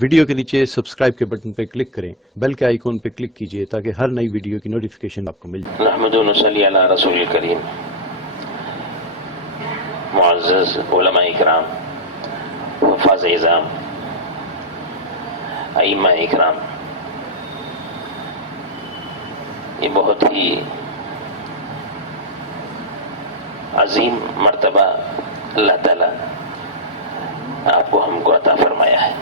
Video کے نیچے subscribe کے بٹن پہ کلک کریں، بیل کے آئیکن پہ کلک کیجئے تاکہ ہر نئی ویڈیو کی نوٹیفیکیشن آپ کو مل جائے۔ نحمد و نصلی علی رسول الکریم۔ معزز علماء اکرام، حفاظ اعظام، ائمہ اکرام، یہ بہت ہی عظیم مرتبہ اللہ تعالیٰ آپ کو ہم کو عطا فرمایا ہے۔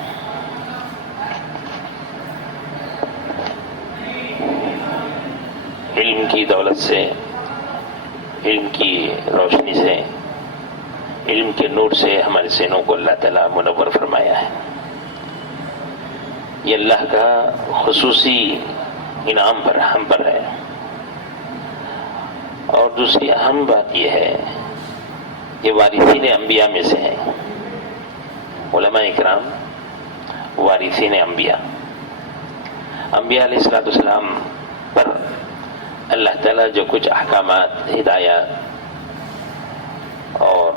علم کی دولت سے، علم کی روشنی سے، علم کے نور سے ہمارے سینوں کو اللہ تعالیٰ منور فرمایا ہے۔ یہ اللہ کا خصوصی انعام ہم پر ہے۔ اور دوسری اہم بات یہ ہے کہ وارثین انبیاء میں سے ہیں علماء اکرام، وارثین انبیاء۔ انبیاء علیہ السلام پر اللہ تعالیٰ جو کچھ احکامات، ہدایات اور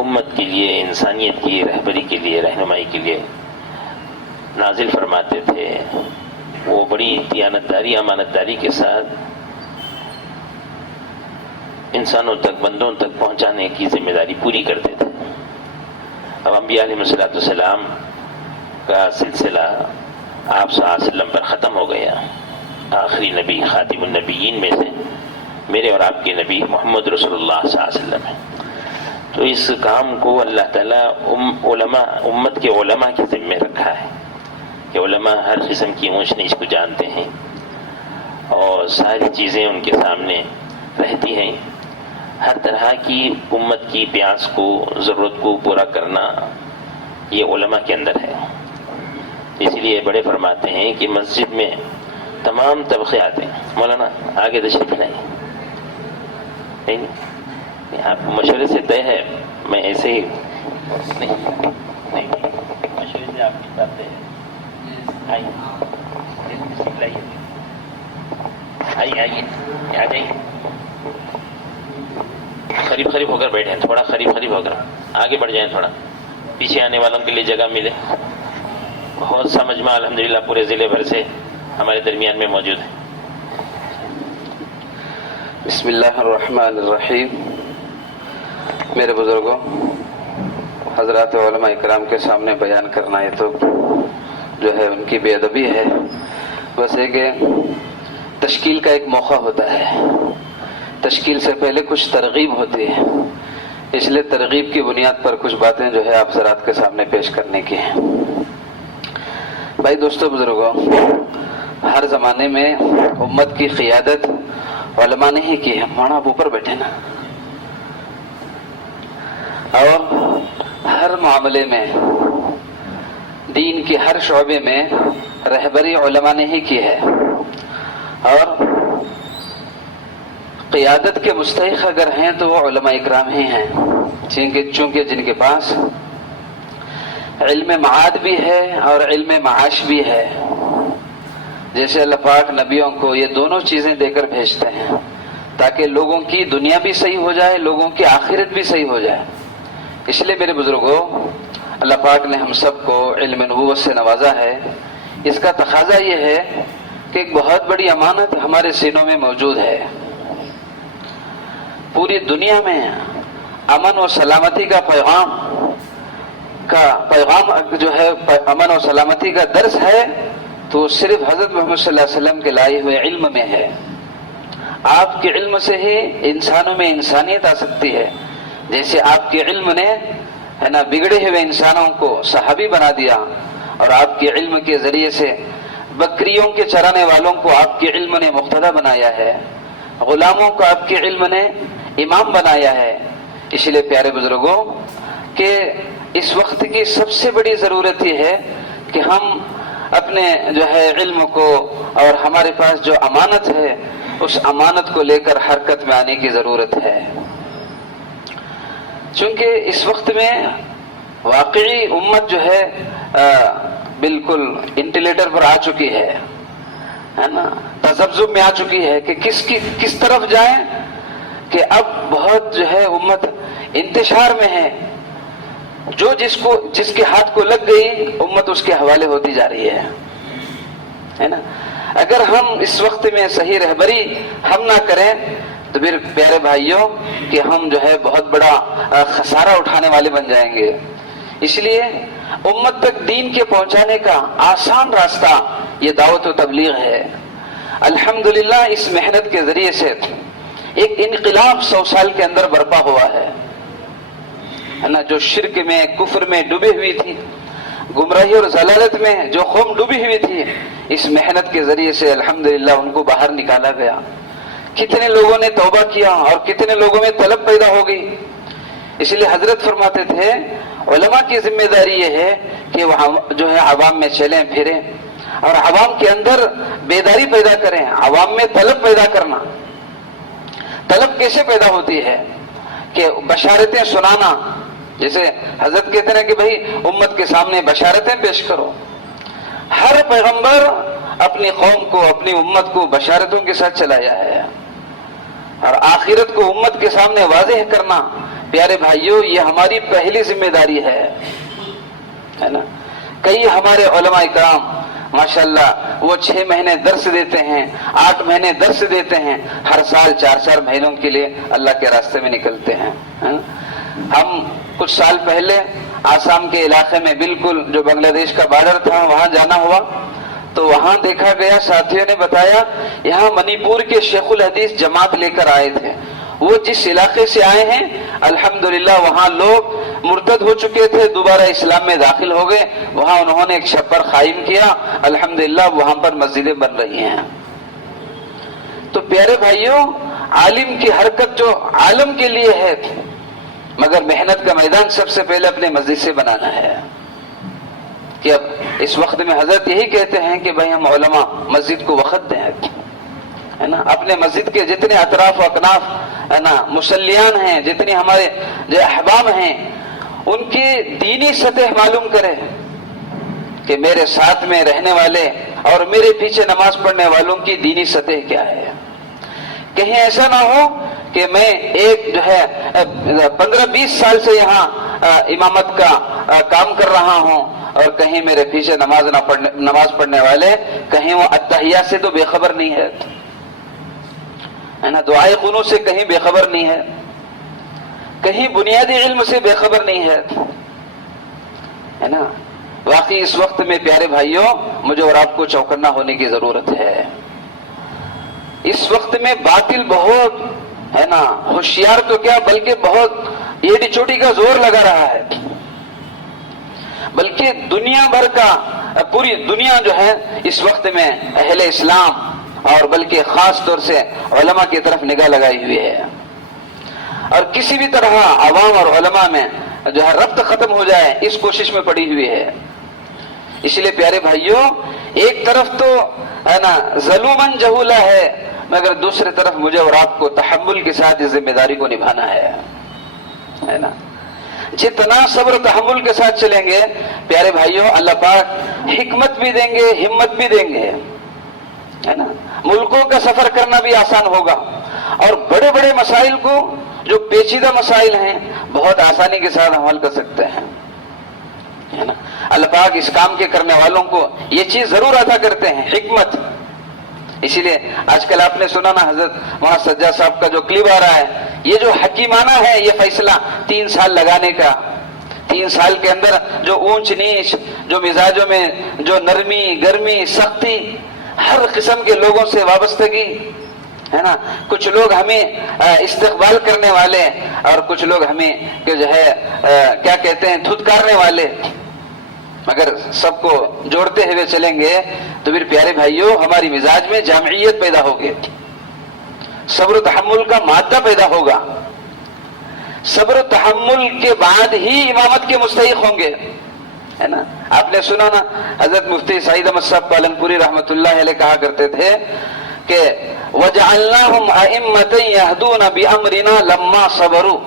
امت کے لیے، انسانیت کی رہبری کے لیے، رہنمائی کے لیے نازل فرماتے تھے، وہ بڑی دیانتداری، امانتداری کے ساتھ انسانوں تک، بندوں تک پہنچانے کی ذمہ داری پوری کرتے تھے۔ اب انبیاء علیہ السلام کا سلسلہ آپ صلی اللہ علیہ وسلم پر ختم ہو گیا۔ آخری نبی، خاتم النبیین میں سے میرے اور آپ کے نبی محمد رسول اللہ صلی اللہ علیہ وسلم ہیں۔ تو اس کام کو اللہ تعالیٰ امت کے علماء کے ذمہ رکھا ہے کہ علماء ہر قسم کی اونچ نیچ کو جانتے ہیں اور ساری چیزیں ان کے سامنے رہتی ہیں۔ ہر طرح کی امت کی پیاس کو، ضرورت کو پورا کرنا یہ علماء کے اندر ہے۔ اس لیے بڑے فرماتے ہیں کہ مسجد میں تمام طبقے آتے ہیں۔ مولانا آگے تشریف لائیں۔ نہیں آپ مشورے سے طے ہے، میں ایسے ہی نہیں مشورے سے آپ کی بات طے ہے۔ آئیے آئیے آ جائیے، قریب ہو کر بیٹھیں، تھوڑا قریب ہو کر آگے بڑھ جائیں، تھوڑا پیچھے آنے والوں کے لیے جگہ ملے۔ بہت سا مجمع الحمدللہ پورے ضلع بھر سے ہمارے درمیان میں موجود ہے۔ بسم اللہ الرحمن الرحیم۔ میرے بزرگوں، حضرات علماء اکرام کے سامنے بیان کرنا یہ تو جو ہے ان کی بے ادبی ہے۔ بس یہ کہ تشکیل کا ایک موقع ہوتا ہے، تشکیل سے پہلے کچھ ترغیب ہوتی ہے، اس لیے ترغیب کی بنیاد پر کچھ باتیں جو ہے آپ حضرات کے سامنے پیش کرنے کی ہیں۔ بھائی دوستو، بزرگوں، ہر زمانے میں امت کی قیادت علماء نے ہی کی ہے۔ مولانا آپ اوپر بیٹھے نا۔ اور ہر معاملے میں، دین کے ہر شعبے میں رہبری علماء نے ہی کی ہے، اور قیادت کے مستحق اگر ہیں تو وہ علماء اکرام ہی ہیں، چونکہ جن کے پاس علم معاد بھی ہے اور علم معاش بھی ہے۔ جیسے اللہ پاک نبیوں کو یہ دونوں چیزیں دے کر بھیجتے ہیں تاکہ لوگوں کی دنیا بھی صحیح ہو جائے، لوگوں کی آخرت بھی صحیح ہو جائے۔ اس لیے میرے بزرگوں، اللہ پاک نے ہم سب کو علم نبوت سے نوازا ہے۔ اس کا تقاضا یہ ہے کہ ایک بہت بڑی امانت ہمارے سینوں میں موجود ہے۔ پوری دنیا میں امن و سلامتی کا پیغام جو ہے، امن و سلامتی کا درس ہے تو صرف حضرت محمد صلی اللہ علیہ وسلم کے لائے ہوئے علم میں ہے۔ آپ کے علم سے ہی انسانوں میں انسانیت آ سکتی ہے۔ جیسے آپ کے علم نے بگڑے ہوئے انسانوں کو صحابی بنا دیا، اور آپ کے علم کے ذریعے سے بکریوں کے چرانے والوں کو آپ کے علم نے مقتدی بنایا ہے، غلاموں کو آپ کے علم نے امام بنایا ہے۔ اس لیے پیارے بزرگوں کہ اس وقت کی سب سے بڑی ضرورت یہ ہے کہ ہم اپنے جو ہے علم کو، اور ہمارے پاس جو امانت ہے، اس امانت کو لے کر حرکت میں آنے کی ضرورت ہے۔ چونکہ اس وقت میں واقعی امت جو ہے بالکل انٹیلیٹر پر آ چکی ہے نا، تذبذب میں آ چکی ہے کہ کس طرف جائیں، کہ اب بہت جو ہے امت انتشار میں ہے، جو جس کے ہاتھ کو لگ گئی امت اس کے حوالے ہوتی جا رہی ہے نا. اگر ہم اس وقت میں صحیح رہبری ہم نہ کریں تو پھر پیارے بھائیوں کہ ہم جو ہے بہت بڑا خسارہ اٹھانے والے بن جائیں گے. اس لیے امت تک دین کے پہنچانے کا آسان راستہ یہ دعوت و تبلیغ ہے. الحمدللہ اس محنت کے ذریعے سے ایک انقلاب 100 سال کے اندر برپا ہوا ہے نا. جو شرک میں کفر میں ڈوبی ہوئی تھی, گمراہی اور ضلالت میں جو قوم ڈوبی ہوئی تھی, اس محنت کے ذریعے سے الحمدللہ ان کو باہر نکالا گیا. کتنے لوگوں نے توبہ کیا اور کتنے لوگوں میں طلب پیدا ہو گئی. اس لیے حضرت فرماتے تھے علماء کی ذمہ داری یہ ہے کہ وہ جو ہے عوام میں چلیں پھریں اور عوام کے اندر بیداری پیدا کریں. عوام میں طلب پیدا کرنا. طلب کیسے پیدا ہوتی ہے کہ بشارتیں سنانا. جیسے حضرت کہتے ہیں کہ بھائی امت کے سامنے بشارتیں پیش کرو. ہر پیغمبر اپنی قوم کو اپنی امت کو بشارتوں کے ساتھ چلایا ہے, اور آخرت کو امت کے سامنے واضح کرنا پیارے بھائیوں یہ ہماری پہلی ذمہ داری ہے نا. کئی ہمارے علماء کرام ماشاءاللہ وہ 6 مہینے درس دیتے ہیں, 8 مہینے درس دیتے ہیں, ہر سال 4 مہینوں کے لیے اللہ کے راستے میں نکلتے ہیں. ہم کچھ سال پہلے آسام کے علاقے میں بالکل جو بنگلہ دیش کا بارڈر تھا وہاں جانا ہوا تو وہاں دیکھا گیا, ساتھیوں نے بتایا یہاں منی پور کے شیخ الحدیث جماعت لے کر آئے تھے. وہ جس علاقے سے آئے ہیں الحمدللہ وہاں لوگ مرتد ہو چکے تھے, دوبارہ اسلام میں داخل ہو گئے. وہاں انہوں نے ایک چھپر قائم کیا, الحمدللہ وہاں پر مسجدیں بن رہی ہیں. تو پیارے بھائیوں عالم کی حرکت جو عالم کے لیے ہے, مگر محنت کا میدان سب سے پہلے اپنے مسجد سے بنانا ہے. کہ اب اس وقت میں حضرت یہی کہتے ہیں کہ بھائی ہم علماء مسجد کو وقت دیں ہے نا. اپنے مسجد کے جتنے اطراف و اکناف ہے نا مسلیان ہیں, جتنے ہمارے جو احباب ہیں, ان کی دینی سطح معلوم کرے کہ میرے ساتھ میں رہنے والے اور میرے پیچھے نماز پڑھنے والوں کی دینی سطح کیا ہے. کہیں ایسا نہ ہو کہ میں ایک جو ہے 15-20 سال سے یہاں امامت کا کام کر رہا ہوں اور کہیں میرے پیچھے نماز پڑھنے والے کہیں وہ اتحیات سے تو بے خبر نہیں ہے نا, دعائے قنوت سے کہیں بے خبر نہیں ہے, کہیں بنیادی علم سے بے خبر نہیں ہے نا. واقعی اس وقت میں پیارے بھائیوں مجھے اور آپ کو چوکنا ہونے کی ضرورت ہے. اس وقت میں باطل بہت ہے نا, ہوشیار تو کیا بلکہ بہت ایڑی چوٹی کا زور لگا رہا ہے. بلکہ دنیا بھر کا پوری دنیا جو ہے اس وقت میں اہل اسلام اور بلکہ خاص طور سے علماء کی طرف نگاہ لگائی ہوئی ہے, اور کسی بھی طرح عوام اور علماء میں جو ہے ربط ختم ہو جائے اس کوشش میں پڑی ہوئی ہے. اس لیے پیارے بھائیوں ایک طرف تو ہے نا ظلومن جہولا ہے, مگر دوسری طرف مجھے اور آپ کو تحمل کے ساتھ اس ذمہ داری کو نبھانا ہے نا. جتنا صبر و تحمل کے ساتھ چلیں گے پیارے بھائیوں اللہ پاک حکمت بھی دیں گے, ہمت بھی دیں گے ہے نا. ملکوں کا سفر کرنا بھی آسان ہوگا, اور بڑے بڑے مسائل کو جو پیچیدہ مسائل ہیں بہت آسانی کے ساتھ حل کر سکتے ہیں ہے نا. اللہ پاک اس کام کے کرنے والوں کو یہ چیز ضرور عطا کرتے ہیں, حکمت. اسی لیے آج کل آپ نے سنا نا حضرت وہاں سجاد صاحب کا جو کلپ آ رہا ہے, یہ جو حکیمانہ ہے یہ فیصلہ 3 سال لگانے کا, 3 سال کے اندر جو اونچ نیچ, جو مزاجوں میں جو نرمی گرمی سختی, ہر قسم کے لوگوں سے وابستگی ہے نا. کچھ لوگ ہمیں استقبال کرنے والے اور کچھ لوگ ہمیں کہ جو ہے کیا کہتے ہیں دھتکارنے والے, مگر سب کو جوڑتے ہوئے چلیں گے تو پھر پیارے بھائیوں ہماری مزاج میں جامعیت پیدا ہوگی, صبر و تحمل کا مادہ پیدا ہوگا. صبر و تحمل کے بعد ہی امامت کے مستحق ہوں گے ہے نا. آپ نے سنا نا حضرت مفتی سعید احمد صاحب پالنپوری رحمۃ اللہ علیہ کہا کرتے تھے کہ وَجَعَلْنَاهُمْ أَئِمَّةً يَهْدُونَ بِأَمْرِنَا لَمَّا صَبَرُوا.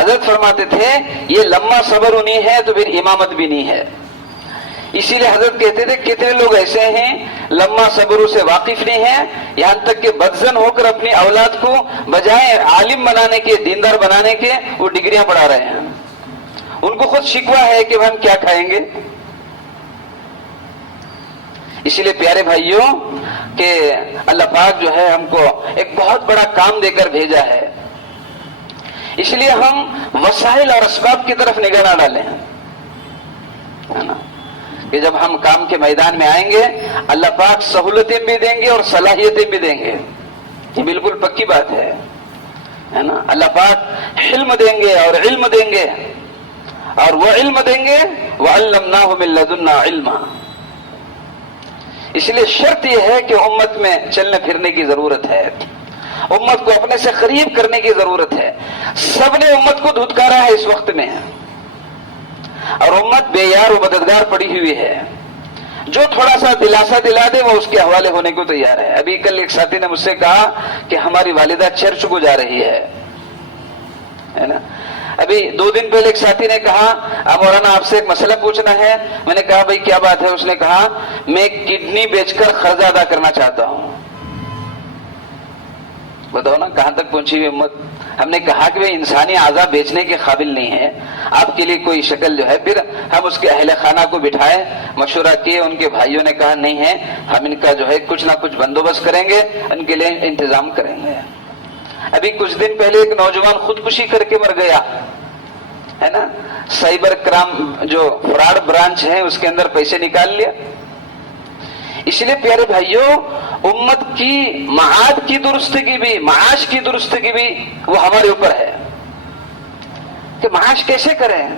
حضرت فرماتے تھے یہ لمّا صبر نہیں ہے تو پھر امامت بھی نہیں ہے. اسی لیے حضرت کہتے تھے کتنے لوگ ایسے ہیں لمّا صبر سے واقف نہیں ہیں, یہاں تک کہ بدزن ہو کر اپنی اولاد کو بجائے عالم بنانے کے, دیندار بنانے کے, وہ ڈگریاں پڑھا رہے ہیں. ان کو خود شکوہ ہے کہ ہم کیا کھائیں گے. اسی لیے پیارے بھائیوں کہ اللہ پاک جو ہے ہم کو ایک بہت بڑا کام دے کر بھیجا ہے، اس لیے ہم وسائل اور اسباب کی طرف نگاہ نہ ڈالیں، ہے نا، کہ جب ہم کام کے میدان میں آئیں گے اللہ پاک سہولتیں بھی دیں گے اور صلاحیتیں بھی دیں گے. یہ بالکل پکی بات ہے نا. اللہ پاک حلم دیں گے اور علم دیں گے، اور وہ علم دیں گے وَعَلَّمْنَاهُ مِن لَّدُنَّا عِلْمًا. اس لیے شرط یہ ہے کہ امت میں چلنے پھرنے کی ضرورت ہے، امت کو اپنے سے قریب کرنے کی ضرورت ہے. سب نے امت کو دھتکارا ہے اس وقت میں، اور امت بے یار و مددگار پڑی ہوئی ہے. جو تھوڑا سا دلاسا دلا دے وہ اس کے حوالے ہونے کو تیار ہے. ابھی کل ایک ساتھی نے مجھ سے کہا کہ ہماری والدہ چرچ کو جا رہی ہے نا. ابھی 2 دن پہلے ایک ساتھی نے کہا مولانا آپ سے ایک مسئلہ پوچھنا ہے. میں نے کہا بھائی کیا بات ہے؟ اس نے کہا میں کڈنی بیچ کر قرض ادا کرنا چاہتا ہوں. بتاؤ نا کہاں تک پہنچی ہوئی امت. ہم نے کہا کہ وہ انسانی اعضاء بیچنے کے قابل نہیں ہے، آپ کے لیے کوئی شکل جو ہے. پھر ہم اس کے اہل خانہ کو بٹھائے، مشورہ کیے، ان کے بھائیوں نے کہا نہیں ہے، ہم ان کا جو ہے کچھ نہ کچھ بندوبست کریں گے، ان کے لیے انتظام کریں گے. ابھی کچھ دن پہلے ایک نوجوان خودکشی کر کے مر گیا ہے نا. سائبر کرائم جو فراڈ برانچ ہے اس کے اندر پیسے نکال لیا. اس لیے پیارے بھائیوں امت کی معاد کی درستگی بھی، معاش کی درستگی بھی وہ ہمارے اوپر ہے کہ معاش کیسے کریں.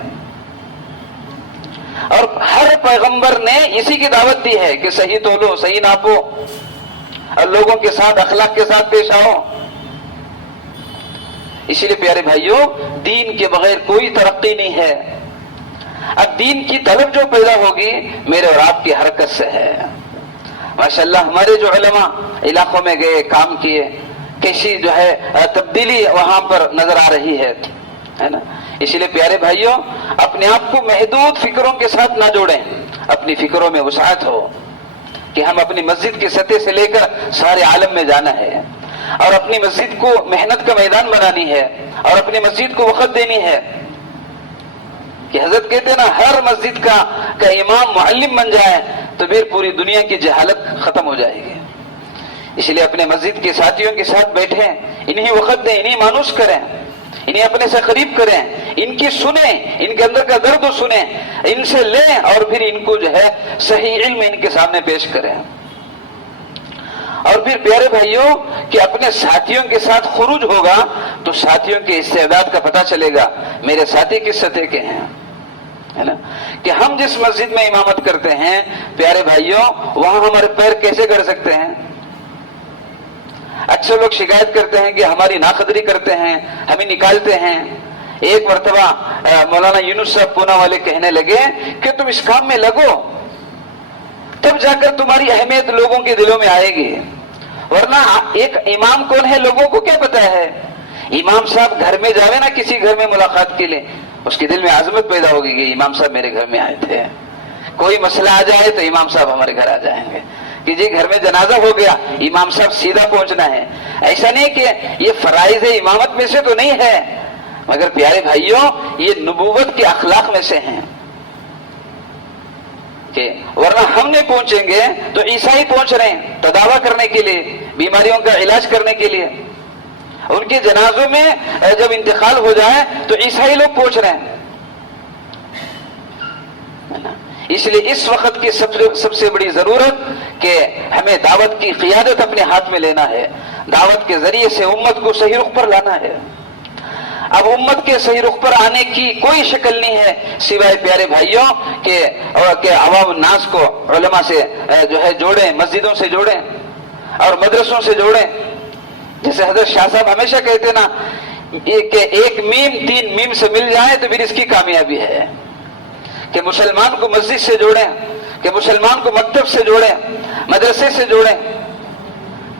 اور ہر پیغمبر نے اسی کی دعوت دی ہے کہ صحیح تولو، صحیح ناپو، اور لوگوں کے ساتھ اخلاق کے ساتھ پیش آؤ. اسی لیے پیارے بھائیوں دین کے بغیر کوئی ترقی نہیں ہے. اب دین کی طلب جو پیدا ہوگی میرے اور آپ کی حرکت سے ہے. ماشاءاللہ ہمارے جو علماء علاقوں میں گئے، کام کیے، کیسی جو ہے تبدیلی وہاں پر نظر آ رہی ہے نا. اسی لیے پیارے بھائیوں اپنے آپ کو محدود فکروں کے ساتھ نہ جوڑیں. اپنی فکروں میں وسعت ہو کہ ہم اپنی مسجد کی سطح سے لے کر سارے عالم میں جانا ہے، اور اپنی مسجد کو محنت کا میدان بنانی ہے، اور اپنی مسجد کو وقت دینی ہے. کہ حضرت کہتے ہیں نا ہر مسجد کا امام معلم بن جائے تو پھر پوری دنیا کی جہالت ختم ہو جائے گی. اس لیے اپنے مسجد کے ساتھیوں کے ساتھ بیٹھیں، انہیں وقت دیں، انہیں مانوس کریں، انہیں اپنے سے قریب کریں، ان کی سنیں، ان کے اندر کا درد سنیں، ان سے لیں، اور پھر ان کو جو ہے صحیح علم ان کے سامنے پیش کریں. اور پھر پیارے بھائیوں کہ اپنے ساتھیوں کے ساتھ خروج ہوگا تو ساتھیوں کے استعداد کا پتہ چلے گا میرے ساتھی کس سطح کے ہیں، ہے نا. کہ ہم جس مسجد میں امامت کرتے ہیں پیارے بھائیوں وہاں ہمارے پیر کیسے کر سکتے ہیں. اکثر لوگ شکایت کرتے ہیں کہ ہماری ناقدری کرتے ہیں، ہمیں نکالتے ہیں. ایک مرتبہ مولانا یونس صاحب پونا والے کہنے لگے کہ تم اس کام میں لگو تب جا کر تمہاری اہمیت لوگوں کے دلوں میں آئے گی، ورنہ ایک امام کون ہے لوگوں کو کیا پتا ہے. امام صاحب گھر میں جاوے نا کسی گھر میں ملاقات کے لیے، اس کے دل میں عظمت پیدا ہوگی کہ امام صاحب میرے گھر میں آئے تھے. کوئی مسئلہ آ جائے تو امام صاحب ہمارے گھر آ جائیں گے. کہ جی گھر میں جنازہ ہو گیا امام صاحب سیدھا پہنچنا ہے. ایسا نہیں کہ یہ فرائض امامت میں سے تو نہیں ہے، مگر پیارے بھائیوں یہ نبوت کے اخلاق میں سے ہیں. کہ ورنہ ہم نہیں پہنچیں گے تو عیسائی پہنچ رہے ہیں تداوا کرنے کے لیے، بیماریوں کا علاج کرنے کے لیے. ان کے جنازوں میں جب انتقال ہو جائے تو عیسائی لوگ پہنچ رہے ہیں. اس لیے اس وقت کی سب سے بڑی ضرورت کہ ہمیں دعوت کی قیادت اپنے ہاتھ میں لینا ہے، دعوت کے ذریعے سے امت کو صحیح رخ پر لانا ہے. اب امت کے صحیح رخ پر آنے کی کوئی شکل نہیں ہے سوائے پیارے بھائیوں کہ عوام الناس کو علماء سے جو ہے جوڑیں، مسجدوں سے جوڑیں اور مدرسوں سے جوڑیں. جیسے حضرت شاہ صاحب ہمیشہ کہتے نا کہ ایک میم 3 میم سے مل جائے تو پھر اس کی کامیابی ہے. کہ مسلمان کو مسجد سے جوڑیں، کہ مسلمان کو مکتب سے جوڑیں، مدرسے سے جوڑیں،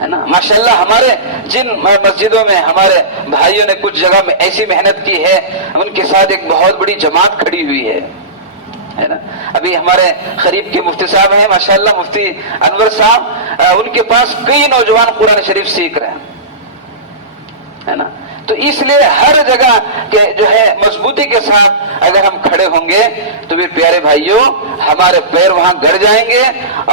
ہے نا. ماشاءاللہ ہمارے جن مسجدوں میں ہمارے بھائیوں نے کچھ جگہ میں ایسی محنت کی ہے ان کے ساتھ ایک بہت بڑی جماعت کھڑی ہوئی ہے نا. ابھی ہمارے قریب کے مفتی صاحب ہیں ماشاءاللہ مفتی انور صاحب، ان کے پاس کئی نوجوان قرآن شریف سیکھ رہے ہیں، ہے نا. تو اس لیے ہر جگہ کے جو ہے مضبوطی کے ساتھ اگر ہم کھڑے ہوں گے تو پھر پیارے بھائیوں ہمارے پیر وہاں گڑ جائیں گے،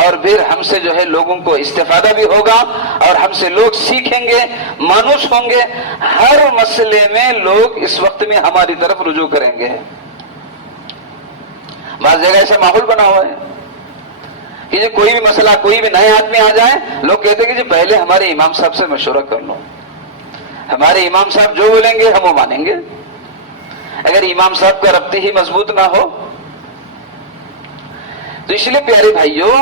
اور پھر ہم سے جو ہے لوگوں کو استفادہ بھی ہوگا، اور ہم سے لوگ سیکھیں گے، مانوس ہوں گے۔ ہر مسئلے میں لوگ اس وقت میں ہماری طرف رجوع کریں گے۔ بعض جگہ ایسا ماحول بنا ہوا ہے کہ جو کوئی بھی مسئلہ، کوئی بھی نئے آدمی آ جائے، لوگ کہتے ہیں کہ جی پہلے ہمارے امام صاحب سے مشورہ کر لو، ہمارے امام صاحب جو بولیں گے ہم وہ مانیں گے۔ اگر امام صاحب کا ربط ہی مضبوط نہ ہو تو اس لیے پیارے بھائیوں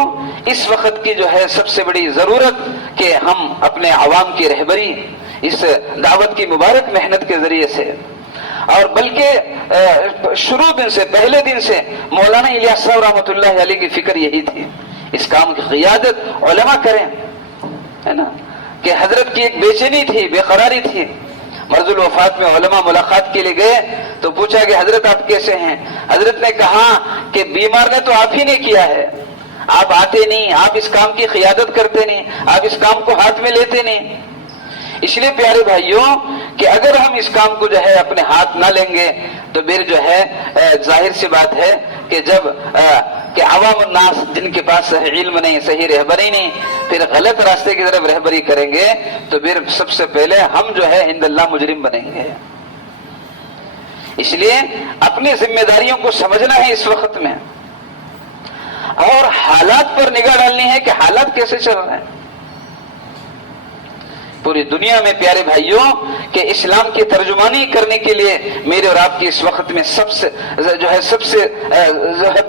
اس وقت کی جو ہے سب سے بڑی ضرورت کہ ہم اپنے عوام کی رہبری اس دعوت کی مبارک محنت کے ذریعے سے، اور بلکہ شروع دن سے، پہلے دن سے مولانا الیاس صاحب رحمۃ اللہ علیہ کی فکر یہی تھی، اس کام کی قیادت علماء کریں، ہے نا، کہ حضرت کی ایک بے چینی تھی، بے قراری تھی۔ مرض الوفات میں علماء ملاقات کے لیے گئے تو پوچھا کہ حضرت آپ کیسے ہیں؟ حضرت نے کہا کہ بیمار نے تو آپ ہی نے کیا ہے، آپ آتے نہیں، آپ اس کام کی قیادت کرتے نہیں، آپ اس کام کو ہاتھ میں لیتے نہیں۔ اس لیے پیارے بھائیوں کہ اگر ہم اس کام کو جو ہے اپنے ہاتھ نہ لیں گے تو پھر جو ہے ظاہر سی بات ہے کہ جب کہ عوام الناس جن کے پاس صحیح علم نہیں، صحیح رہبری نہیں، پھر غلط راستے کی طرف رہبری کریں گے تو پھر سب سے پہلے ہم جو ہے عند اللہ مجرم بنیں گے۔ اس لیے اپنی ذمہ داریوں کو سمجھنا ہے اس وقت میں، اور حالات پر نگاہ ڈالنی ہے کہ حالات کیسے چل رہے ہیں پوری دنیا میں پیارے بھائیوں، کہ اسلام کی ترجمانی کرنے کے لیے میرے اور آپ کی اس وقت میں سب سے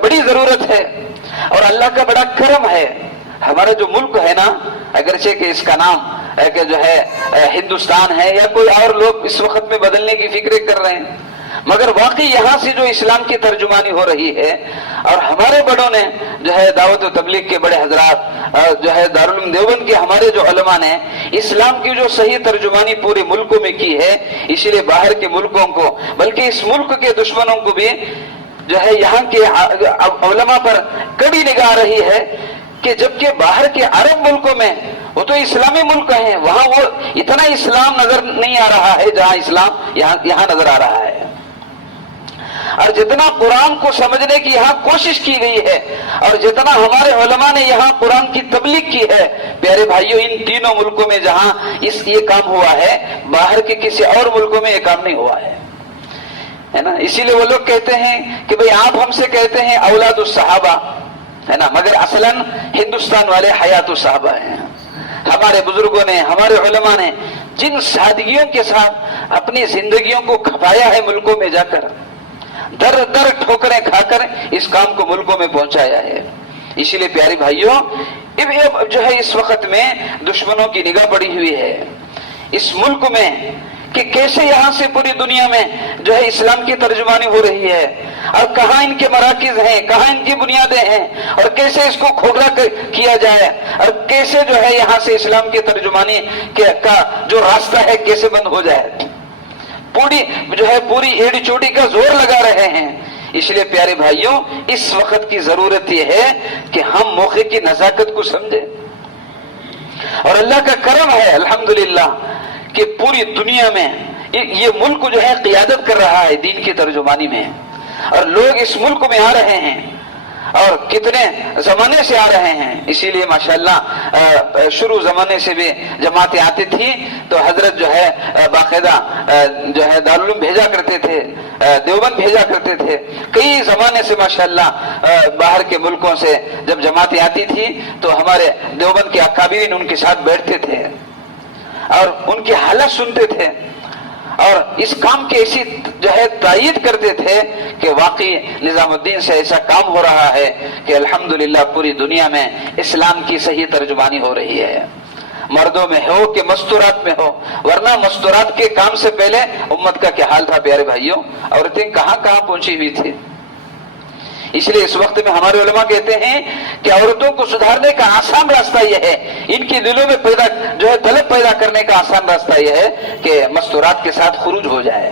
بڑی ضرورت ہے۔ اور اللہ کا بڑا کرم ہے، ہمارا جو ملک ہے نا، اگرچہ کہ اس کا نام کہ جو ہے ہندوستان ہے، یا کوئی اور لوگ اس وقت میں بدلنے کی فکریں کر رہے ہیں، مگر واقعی یہاں سے جو اسلام کی ترجمانی ہو رہی ہے، اور ہمارے بڑوں نے جو ہے دعوت و تبلیغ کے بڑے حضرات، جو ہے دارالعلوم دیوبند کے ہمارے جو علماء نے اسلام کی جو صحیح ترجمانی پورے ملکوں میں کی ہے، اس لیے باہر کے ملکوں کو، بلکہ اس ملک کے دشمنوں کو بھی جو ہے یہاں کے علماء پر کڑی نگاہ رہی ہے، کہ جبکہ باہر کے عرب ملکوں میں وہ تو اسلامی ملک ہیں، وہاں وہ اتنا اسلام نظر نہیں آ رہا ہے جہاں اسلام یہاں نظر آ رہا ہے۔ اور جتنا قرآن کو سمجھنے کی یہاں کوشش کی گئی ہے، اور جتنا ہمارے علماء نے یہاں قرآن کی تبلیغ کی ہے، پیارے بھائیوں ان تینوں ملکوں میں جہاں یہ کام ہوا ہے، باہر کے کسی اور ملکوں میں یہ کام نہیں ہوا ہے نا۔ اسی لیے وہ لوگ کہتے ہیں کہ بھئی آپ ہم سے کہتے ہیں اولاد الصحابہ، ہے نا، مگر اصلاً ہندوستان والے حیات الصحابہ ہیں۔ ہمارے بزرگوں نے، ہمارے علماء نے جن سادگیوں کے ساتھ اپنی زندگیوں کو کھپایا ہے ملکوں میں جا کر، در در ٹھوکریں کھا کر اس کام کو ملکوں میں پہنچایا ہے۔ اسی لیے پیارے بھائیوں جو ہے اس وقت میں دشمنوں کی نگاہ پڑی ہوئی ہے اس ملک میں، کہ کیسے یہاں سے پوری دنیا میں جو ہے اسلام کی ترجمانی ہو رہی ہے، اور کہاں ان کے مراکز ہیں، کہاں ان کی بنیادیں ہیں، اور کیسے اس کو کھوکھلا کیا جائے، اور کیسے جو ہے یہاں سے اسلام کی ترجمانی کا جو راستہ ہے کیسے بند ہو جائے، پوری ایڑی چوٹی کا زور لگا رہے ہیں۔ اس لیے پیارے بھائیوں اس وقت کی ضرورت یہ ہے کہ ہم موقع کی نزاکت کو سمجھیں، اور اللہ کا کرم ہے الحمدللہ کہ پوری دنیا میں یہ ملک جو ہے قیادت کر رہا ہے دین کی ترجمانی میں، اور لوگ اس ملک میں آ رہے ہیں، اور کتنے زمانے سے آ رہے ہیں۔ اسی لیے ماشاءاللہ شروع زمانے سے بھی جماعتیں آتی تھی تو حضرت جو ہے باقاعدہ جو ہے دارالعلوم بھیجا کرتے تھے، دیوبند بھیجا کرتے تھے، کئی زمانے سے ماشاءاللہ باہر کے ملکوں سے جب جماعتیں آتی تھی تو ہمارے دیوبند کے اکابرین ان کے ساتھ بیٹھتے تھے اور ان کی حالت سنتے تھے، اور اس کام کی ایسی جو ہے تائید کرتے تھے کہ واقعی نظام الدین سے ایسا کام ہو رہا ہے کہ الحمدللہ پوری دنیا میں اسلام کی صحیح ترجمانی ہو رہی ہے، مردوں میں ہو کہ مستورات میں ہو، ورنہ مستورات کے کام سے پہلے امت کا کیا حال تھا پیارے بھائیوں، عورتیں کہاں کہاں پہنچی ہوئی تھی۔ اس لیے اس وقت میں ہمارے علماء کہتے ہیں کہ عورتوں کو سدھارنے کا آسان راستہ یہ ہے، ان کے دلوں میں جو ہے طلب پیدا کرنے کا آسان راستہ یہ ہے کہ مستورات کے ساتھ خروج ہو جائے،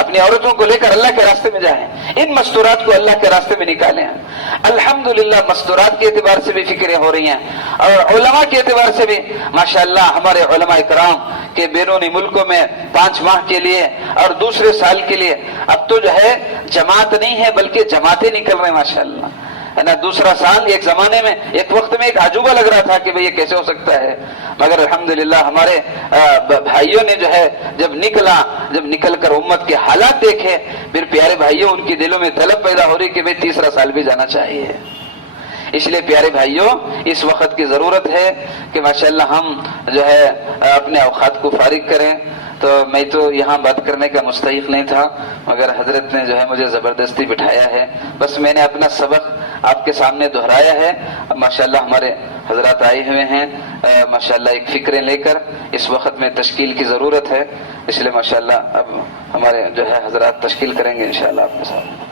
اپنی عورتوں کو لے کر اللہ کے راستے میں جائیں، ان مستورات کو اللہ کے راستے میں نکالیں۔ الحمدللہ مستورات کے اعتبار سے بھی فکریں ہو رہی ہیں، اور علماء کے اعتبار سے بھی ماشاءاللہ ہمارے علماء کرام کہ بیرونی ملکوں میں 5 ماہ کے لیے اور دوسرے سال کے لیے اب تو جو ہے جماعت نہیں ہے بلکہ جماعتیں نکل رہے ہیں ماشاءاللہ ہے نا. دوسرا سال ایک زمانے میں ایک وقت میں ایک عجوبہ لگ رہا تھا کہ بھئی یہ کیسے ہو سکتا ہے، مگر الحمدللہ ہمارے بھائیوں نے جو ہے جب نکل کر امت کے حالات دیکھے، پھر پیارے بھائیوں ان کی دلوں میں طلب پیدا ہو رہی کہ بھئی تیسرا سال بھی جانا چاہیے. اس لیے پیارے بھائیوں اس وقت کی ضرورت ہے کہ ماشاءاللہ ہم جو ہے اپنے اوقات کو فارغ کریں. تو میں تو یہاں بات کرنے کا مستحق نہیں تھا، مگر حضرت نے جو ہے مجھے زبردستی بٹھایا ہے. بس میں نے اپنا سبق آپ کے سامنے دہرایا ہے. اب ماشاءاللہ ہمارے حضرات آئے ہوئے ہیں ماشاءاللہ ایک فکریں لے کر. اس وقت میں تشکیل کی ضرورت ہے، اس لیے ماشاءاللہ اب ہمارے جو ہے حضرات تشکیل کریں گے انشاءاللہ آپ کے ساتھ.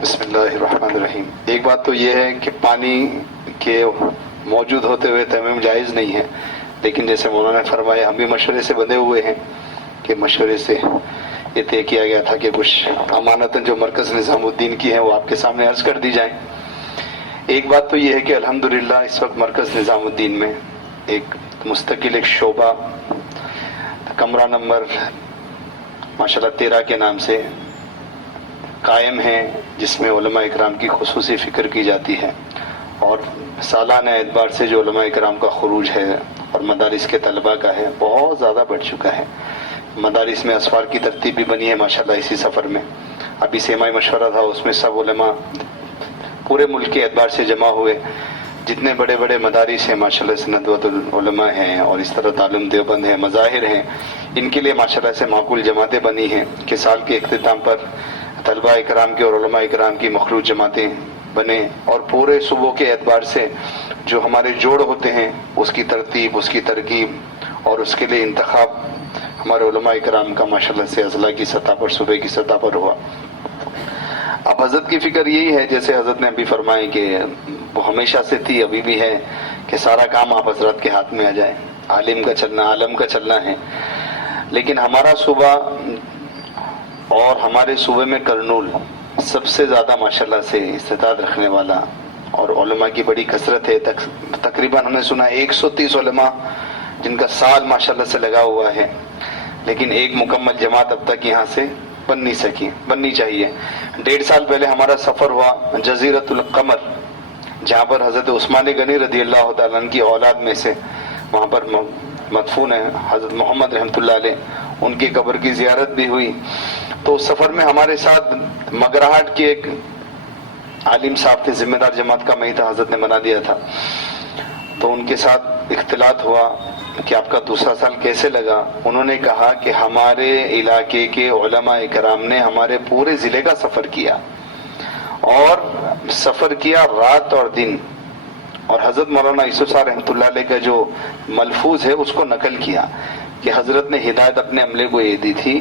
بسم اللہ الرحمن الرحیم. ایک بات تو یہ ہے کہ پانی کے موجود ہوتے ہوئے تیمم جائز نہیں ہے، لیکن جیسے مولانا نے فرمایا ہم بھی مشورے سے بندھے ہوئے ہیں کہ مشورے سے یہ طے کیا گیا تھا کہ کچھ امانتاً جو مرکز نظام الدین کی ہیں وہ آپ کے سامنے عرض کر دی جائیں. ایک بات تو یہ ہے کہ الحمدللہ اس وقت مرکز نظام الدین میں ایک مستقل ایک شعبہ کمرہ نمبر ماشاءاللہ 13 کے نام سے قائم ہے، جس میں علماء اکرام کی خصوصی فکر کی جاتی ہے، اور سالانہ اعتبار سے جو علماء اکرام کا خروج ہے اور مدارس کے طلباء کا ہے بہت زیادہ بڑھ چکا ہے. مدارس میں اسفار کی ترتیب بھی بنی ہے ماشاءاللہ اسی سفر میں. ابھی سیمائی مشورہ تھا، اس میں سب علماء پورے ملک کے اعتبار سے جمع ہوئے. جتنے بڑے بڑے مدارس ہیں ماشاءاللہ ندوۃ العلماء ہیں اور اس طرح تعلیم دیوبند ہیں، مظاہر ہیں، ان کے لیے ماشاءاللہ سے معقول جماعتیں بنی ہیں کہ سال کے اختتام پر طلباء اکرام کی اور علماء اکرام کی مخلوط جماعتیں بنے، اور پورے صوبوں کے اعتبار سے جو ہمارے جوڑ ہوتے ہیں اس کی ترتیب، اس کی ترکیب اور اس کے لیے انتخاب ہمارے علماء اکرام کا ماشاءاللہ سے اضلاع کی سطح پر، صوبے کی سطح پر ہوا. اب حضرت کی فکر یہی ہے، جیسے حضرت نے ابھی فرمائے کہ وہ ہمیشہ سے تھی، ابھی بھی ہے، کہ سارا کام آپ حضرت کے ہاتھ میں آ جائے. عالم کا چلنا، عالم کا چلنا ہے. لیکن ہمارا صوبہ اور ہمارے صوبے میں کرنول سب سے زیادہ ماشاءاللہ سے استعداد رکھنے والا اور علماء کی بڑی کثرت ہے. تقریباً ہم نے سنا 130 علماء جن کا سال ماشاءاللہ سے لگا ہوا ہے، لیکن ایک مکمل جماعت اب تک یہاں سے بن نہیں سکی، بننی چاہیے. 1.5 سال پہلے ہمارا سفر ہوا جزیرۃ القمر، جہاں پر حضرت عثمان غنی رضی اللہ تعالیٰ عنہ کی اولاد میں سے وہاں پر مدفون ہے حضرت محمد رحمۃ اللہ علیہ، ان کی قبر کی زیارت بھی ہوئی. تو سفر میں ہمارے ساتھ مگراہٹ کے ایک عالم صاحب تھے، ذمہ دار جماعت کا میں ہی تھا، حضرت نے بنا دیا تھا. تو ان کے ساتھ اختلاط ہوا کہ آپ کا دوسرا سال کیسے لگا. انہوں نے کہا کہ ہمارے علاقے کے علماء اکرام نے ہمارے پورے ضلع کا سفر کیا، اور سفر کیا رات اور دن، اور حضرت مولانا یوسف صاحب رحمۃ اللہ علیہ کا جو ملفوظ ہے اس کو نقل کیا کہ حضرت نے ہدایت اپنے عملے کو یہ دی تھی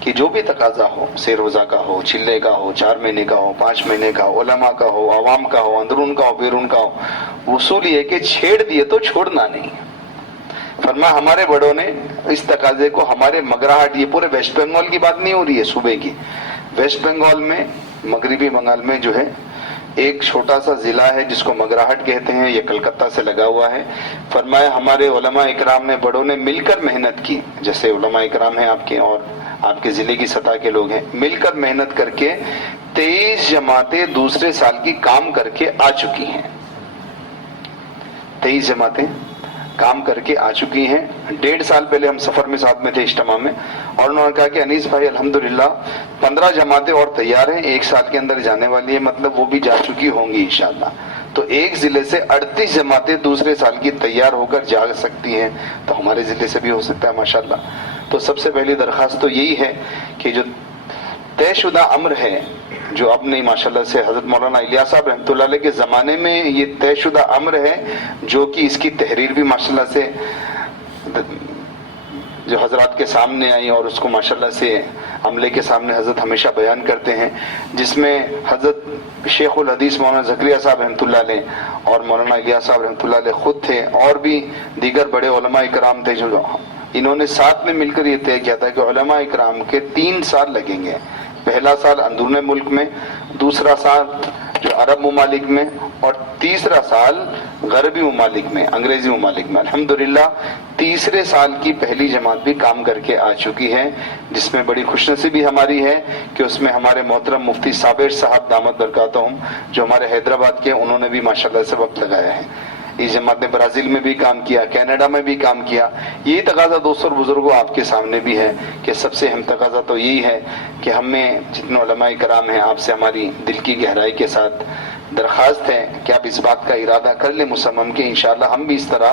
کہ جو بھی تقاضا ہو، سے روزہ کا ہو، چلے کا ہو، 4 مہینے کا ہو، 5 مہینے کا ہو، علماء کا ہو، عوام کا ہو، اندرون کا ہو، بیرون کا ہو، اصول یہ کہ چھیڑ دیے تو چھوڑنا نہیں. فرمایا ہمارے بڑوں نے اس تقاضے کو، ہمارے مگراہٹ، یہ پورے ویسٹ بنگال کی بات نہیں ہو رہی ہے صوبے کی، ویسٹ بنگال میں، مغربی بنگال میں جو ہے ایک چھوٹا سا ضلع ہے جس کو مگراہٹ کہتے ہیں، یہ کلکتہ سے لگا ہوا ہے. فرمایا ہمارے علماء اکرام نے، بڑوں نے مل کر محنت کی، جیسے علماء اکرام ہیں آپ کے اور آپ کے ضلع کی سطح کے لوگ ہیں، مل کر محنت کر کے 23 جماعتیں دوسرے سال کی کام کر کے آ چکی ہیں. 23 جماعتیں کام کر کے آ چکی ہیں. 1.5 سال پہلے ہم سفر میں ساتھ میں تھے اجتماع میں، اور انہوں نے کہا کہ انیس بھائی الحمدللہ 15 جماعتیں اور تیار ہیں، 1 سال کے اندر جانے والی ہیں، مطلب وہ بھی جا چکی ہوں گی انشاءاللہ. تو ایک ضلع سے 38 جماعتیں دوسرے سال کی تیار ہو کر جا سکتی ہیں، تو ہمارے ضلع سے بھی ہو سکتا ہے ماشاءاللہ. تو سب سے پہلی درخواست تو یہی ہے کہ جو طے شدہ امر ہے، جو اب نہیں ماشاءاللہ سے حضرت مولانا الیاس صاحب رحمۃ اللہ علیہ کے زمانے میں یہ طے شدہ امر ہے، جو کہ اس کی تحریر بھی ماشاءاللہ سے جو حضرات کے سامنے آئی اور اس کو ماشاءاللہ سے عملے کے سامنے حضرت ہمیشہ بیان کرتے ہیں، جس میں حضرت شیخ الحدیث مولانا زکریا صاحب رحمۃ اللہ علیہ اور مولانا الیاس صاحب رحمۃ اللہ علیہ خود تھے، اور بھی دیگر بڑے علماء اکرام تھے جو انہوں نے ساتھ میں مل کر یہ طے کیا تھا کہ علماء اکرام کے 3 سال لگیں گے. پہلا سال اندرون ملک میں، دوسرا سال جو عرب ممالک میں، اور تیسرا سال غربی ممالک میں، انگریزی ممالک میں. الحمدللہ تیسرے سال کی پہلی جماعت بھی کام کر کے آ چکی ہے، جس میں بڑی خوش نصیبی ہماری ہے کہ اس میں ہمارے محترم مفتی صابر صاحب دامت برکاتہم جو ہمارے حیدرآباد کے، انہوں نے بھی ماشاءاللہ سے وقت لگایا ہے. اس جماعت نے برازیل میں بھی کام کیا، کینیڈا میں بھی کام کیا. یہی تقاضا دوستوں اور بزرگوں آپ کے سامنے بھی ہے کہ سب سے اہم تقاضا تو یہی ہے کہ ہمیں جتنے علماء کرام ہیں، آپ سے ہماری دل کی گہرائی کے ساتھ درخواست ہے کہ آپ اس بات کا ارادہ کر لیں مصمم کہ انشاءاللہ ہم بھی اس طرح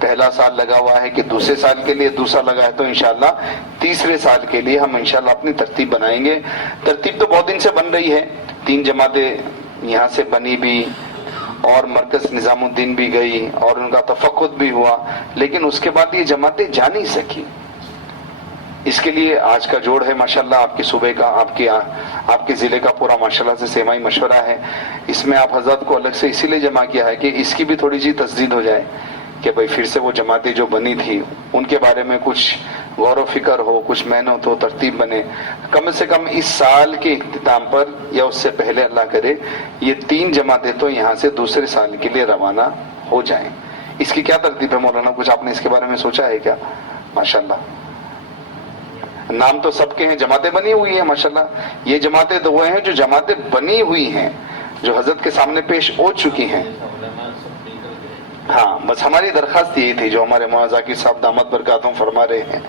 پہلا سال لگا ہوا ہے کہ دوسرے سال کے لیے، دوسرا لگا ہے تو انشاءاللہ تیسرے سال کے لیے ہم انشاءاللہ اپنی ترتیب بنائیں گے. ترتیب تو بہت دن سے بن رہی ہے، 3 جماعتیں یہاں سے بنی بھی اور مرکز نظام الدین بھی گئی اور ان کا تفقد بھی ہوا، لیکن اس کے بعد یہ جماعتیں جا نہیں سکی. اس کے لیے آج کا جوڑ ہے ماشاءاللہ آپ کے صوبے کا، آپ کے ضلع کا پورا ماشاءاللہ سے سیمائی مشورہ ہے. اس میں آپ حضرات کو الگ سے اسی لیے جمع کیا ہے کہ اس کی بھی تھوڑی سی تسدید ہو جائے کہ بھئی پھر سے وہ جماعتیں جو بنی تھی ان کے بارے میں کچھ غور و فکر ہو، کچھ محنت ہو، ترتیب بنے. کم سے کم اس سال کے اختتام پر یا اس سے پہلے اللہ کرے یہ 3 جماعتیں تو یہاں سے دوسرے سال کے لیے روانہ ہو جائیں. اس کی کیا ترتیب ہے مولانا؟ کچھ آپ نے اس کے بارے میں سوچا ہے کیا؟ ماشاءاللہ نام تو سب کے ہیں، جماعتیں بنی ہوئی ہیں ماشاءاللہ. یہ جماعتیں تو وہ ہیں جو جماعتیں بنی ہوئی ہیں، جو حضرت کے سامنے پیش ہو چکی ہیں. ہاں بس ہماری درخواست یہی تھی جو ہمارے مولانا ذاکر صاحب دامت برکاتہم فرما رہے ہیں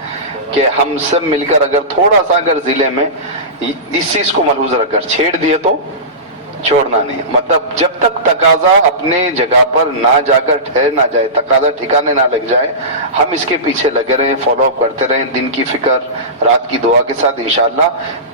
کہ ہم سب مل کر اگر تھوڑا سا اگر ضلع میں اس چیز کو ملحوظ رکھ کر چھیڑ دیے تو چھوڑنا نہیں. مطلب جب تک تقاضا اپنے جگہ پر نہ جا کر ٹھہر نہ جائے، تقاضا ٹھکانے نہ لگ جائے، ہم اس کے پیچھے لگے رہیں، فالو اپ کرتے رہیں، دن کی فکر، رات کی دعا کے ساتھ انشاءاللہ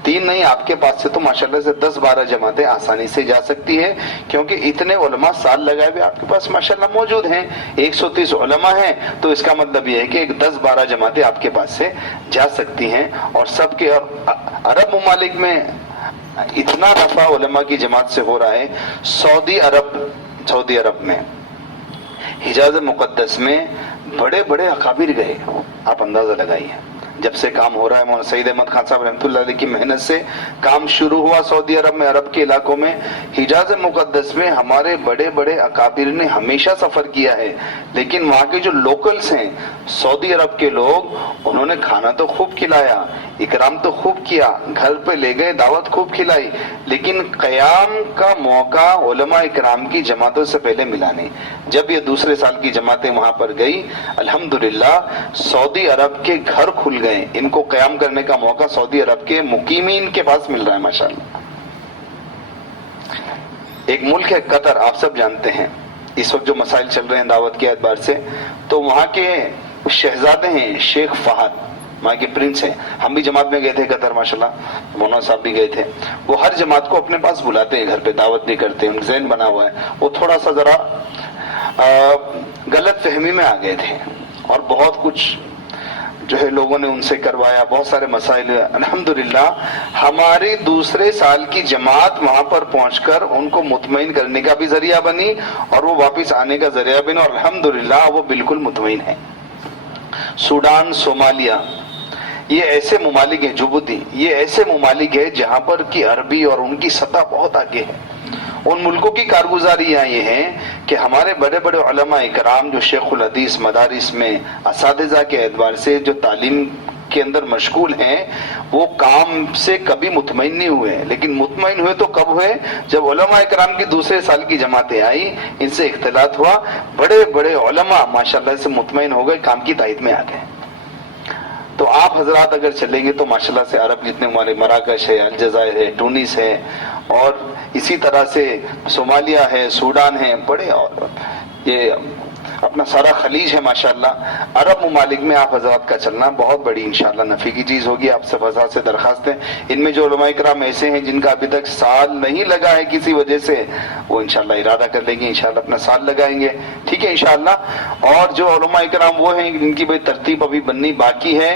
3 نہیں آپ کے پاس سے تو ماشاءاللہ سے 10-12 جماعتیں آسانی سے جا سکتی ہیں، کیونکہ اتنے علماء سال لگائے ہوئے آپ کے پاس ماشاءاللہ موجود ہیں. 130 علماء ہیں تو اس کا مطلب یہ ہے کہ 10-12 جماعتیں آپ کے پاس سے جا سکتی ہیں. اور سب کے عرب ممالک میں اتنا نفع علماء کی جماعت سے ہو رہا ہے. سعودی عرب میں حجاز مقدس میں بڑے بڑے اکابر گئے، آپ اندازہ لگائیے. جب سے کام ہو رہا ہے مولانا سعید احمد خان صاحب رحمۃ اللہ علیہ کی محنت سے کام شروع ہوا سعودی عرب میں، عرب کے علاقوں میں، حجاز مقدس میں ہمارے بڑے بڑے اکابر نے ہمیشہ سفر کیا ہے. لیکن وہاں کے جو لوکلز ہیں سعودی عرب کے لوگ، انہوں نے کھانا تو خوب کھلایا، اکرام تو خوب کیا، گھر پہ لے گئے، دعوت خوب کھلائی، لیکن قیام کا موقع علماء اکرام کی جماعتوں سے پہلے ملا نہیں. جب یہ دوسرے سال کی جماعتیں وہاں پر گئی، الحمدللہ سعودی عرب کے گھر کھل گئے. ان کو قیام کرنے کا موقع سعودی عرب کے مقیمین کے پاس مل رہا ہے ماشاءاللہ. ایک ملک ہے قطر، آپ سب جانتے ہیں اس وقت جو مسائل چل رہے ہیں دعوت کے اعتبار سے، تو وہاں کے شہزادے ہیں شیخ فہد، وہاں کے پرنس ہیں. ہم بھی جماعت میں گئے تھے قطر ماشاءاللہ، مولانا صاحب بھی گئے تھے. وہ ہر جماعت کو اپنے پاس بلاتے ہیں، گھر پہ دعوت بھی کرتے ہیں، ان ذہن بنا ہوا ہے. وہ تھوڑا سا ذرا غلط فہمی میں آ گئے تھے اور بہت کچھ جو ہے لوگوں نے ان سے کروایا، بہت سارے مسائل. الحمدللہ ہماری دوسرے سال کی جماعت وہاں پر پہنچ کر ان کو مطمئن کرنے کا بھی ذریعہ بنی اور وہ واپس آنے کا ذریعہ بنا، اور الحمدللہ وہ بالکل مطمئن ہے. سوڈان، صومالیہ، یہ ایسے ممالک ہیں، جبوتی، یہ ایسے ممالک ہیں جہاں پر کی عربی اور ان کی سطح بہت آگے ہے. ان ملکوں کی کارگزاریاں یہ ہیں کہ ہمارے بڑے بڑے علماء اکرام جو شیخ الحدیث مدارس میں اساتذہ کے اعتبار سے جو تعلیم کے اندر مشغول ہیں، وہ کام سے کبھی مطمئن نہیں ہوئے. لیکن مطمئن ہوئے تو کب ہوئے؟ جب علماء اکرام کی دوسرے سال کی جماعتیں آئی، ان سے اختلاط ہوا، بڑے بڑے علماء ماشاءاللہ سے مطمئن ہو گئے، کام کی تائید میں آ گئے. تو آپ حضرات اگر چلیں گے تو ماشاءاللہ سے عرب جتنے ہمارے مراکش ہے، الجزائر ہے، ٹونس ہے، اور اسی طرح سے صومالیہ ہے، سوڈان ہے، بڑے، اور یہ اپنا سارا خلیج ہے ماشاءاللہ. عرب ممالک میں آپ حضرات کا چلنا بہت بڑی انشاءاللہ نفع کی چیز ہوگی. آپ سب حضرات سے درخواست ہے، ان میں جو علماء کرام ایسے ہیں جن کا ابھی تک سال نہیں لگا ہے کسی وجہ سے، وہ انشاءاللہ ارادہ کر لیں گے، انشاءاللہ اپنا سال لگائیں گے، ٹھیک ہے انشاءاللہ. اور جو علماء کرام وہ ہیں جن کی بھئی ترتیب ابھی بننی باقی ہے،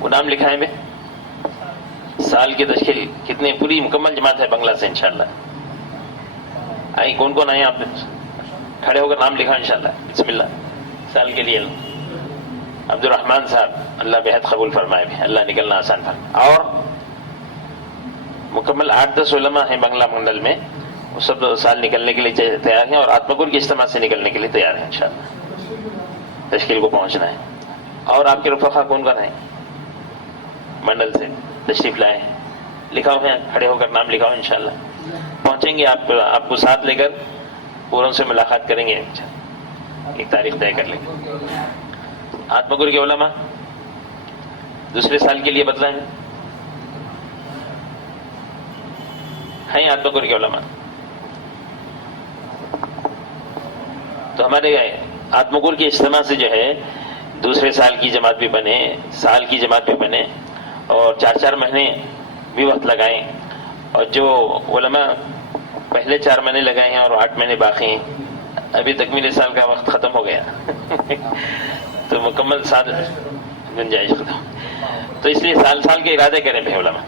وہ نام لکھا ہے میں سال کی تشکیل کتنے پوری مکمل جماعت ہے بنگلہ سے انشاءاللہ. آئی کون کون آئے آپ نے کھڑے ہو کر نام لکھا انشاءاللہ. بسم اللہ. سال کے لیے عبد الرحمن صاحب اللہ بہت قبول فرمائے بھی, اللہ نکلنا آسان فرمائے. اور مکمل 8-10 علماء ہیں بنگلہ منڈل میں, وہ سب سال نکلنے کے لیے تیار ہیں اور آتمگور کے اجتماع سے نکلنے کے لیے تیار ہیں انشاءاللہ. تشکیل کو پہنچنا ہے. اور آپ کے رفقا کون کون ہیں منڈل سے تشریف لائے ہیں؟ لکھاؤ ہیں, کھڑے ہو کر نام لکھاؤ انشاءاللہ. پہنچیں گے آپ کو ساتھ لے کر پوروں سے ملاقات کریں گے, ایک تاریخ طے کر لیں گے. آتمگور کے علماء دوسرے سال کے لیے بتلائیں ہیں آتمگور کے علماء. تو ہمارے آتمگور کے اجتماع سے جو ہے دوسرے سال کی جماعت بھی بنے, سال کی جماعت بھی بنے, اور 4 مہینے بھی وقت لگائیں. اور جو علماء پہلے 4 مہینے لگائے ہیں اور 8 مہینے باقی ہیں, ابھی تکمیل سال کا وقت ختم ہو گیا تو مکمل سال گنجائش ختم. تو اس لیے سال کے ارادے کریں بھی علماء.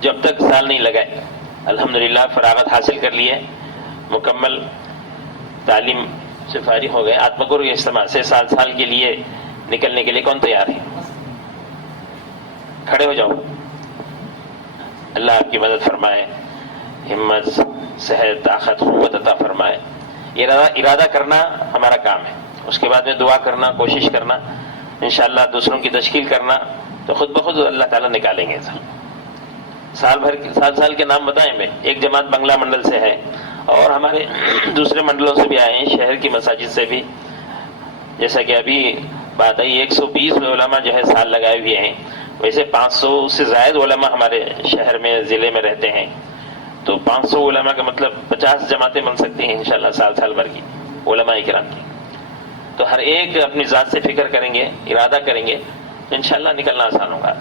جب تک سال نہیں لگائے الحمدللہ فراغت حاصل کر لیے, مکمل تعلیم سے فارغ ہو گئے, آتمگور کے اجتماع سے سال کے لیے نکلنے کے لیے کون تیار ہے؟ کھڑے ہو جاؤ. اللہ آپ کی مدد فرمائے, ہمت, صحت, طاقت, قوت عطا فرمائے. ارادہ کرنا ہمارا کام ہے, اس کے بعد میں دعا کرنا, کوشش کرنا, انشاءاللہ دوسروں کی تشکیل کرنا, تو خود بخود اللہ تعالیٰ نکالیں گے. سال کے نام بتائیں میں. ایک جماعت بنگلہ منڈل سے ہے اور ہمارے دوسرے منڈلوں سے بھی آئے ہیں, شہر کی مساجد سے بھی. جیسا کہ ابھی بات آئی 120 علماء جو ہے سال لگائے ہوئے ہیں. ویسے 500 سے زائد علماء ہمارے شہر میں ضلع میں رہتے ہیں, تو 500 علماء کا مطلب 50 جماعتیں بن سکتی ہیں انشاءاللہ سال بھر کی علماء کرام کی. تو ہر ایک اپنی ذات سے فکر کریں گے, ارادہ کریں گے, تو انشاءاللہ نکلنا آسان ہوگا.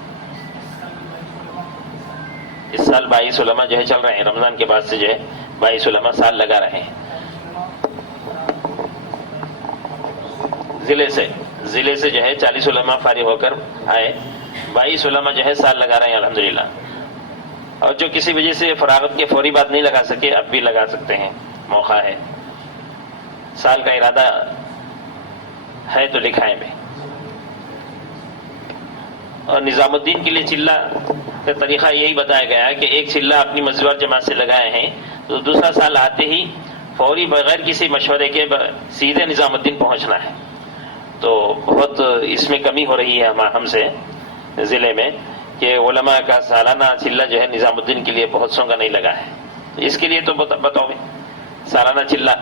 اس سال 22 علماء جو ہے چل رہے ہیں, رمضان کے بعد سے جو ہے 22 علماء سال لگا رہے ہیں. ضلع سے جو ہے 40 علماء فارغ ہو کر آئے, 22 علماء جو ہے سال لگا رہے ہیں الحمدللہ. اور جو کسی وجہ سے فراغت کے فوری بات نہیں لگا سکے, اب بھی لگا سکتے ہیں, موقع ہے. سال کا ارادہ ہے تو لکھائیں میں. اور نظام الدین کے لیے چلہ کا طریقہ یہی بتایا گیا ہے کہ ایک چلہ اپنی مسجد اور جماعت سے لگائے ہیں, تو دوسرا سال آتے ہی فوری بغیر کسی مشورے کے سیدھے نظام الدین پہنچنا ہے. تو بہت اس میں کمی ہو رہی ہے ہم سے ضلع میں کہ علماء کا سالانہ چلہ جو ہے نظام الدین کے لیے بہت سوں کا نہیں لگا ہے. تو اس کے لیے تو بتاؤ گے سالانہ چلہ